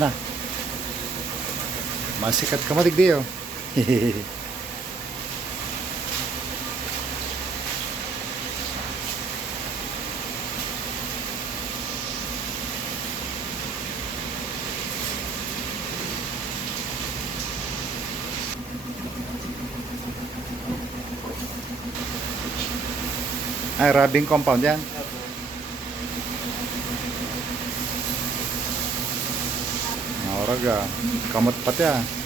Yan na. Masikat ka mo digdi oh. Ay, rubbing compound yan. Naurag ah. Kamot pati ah.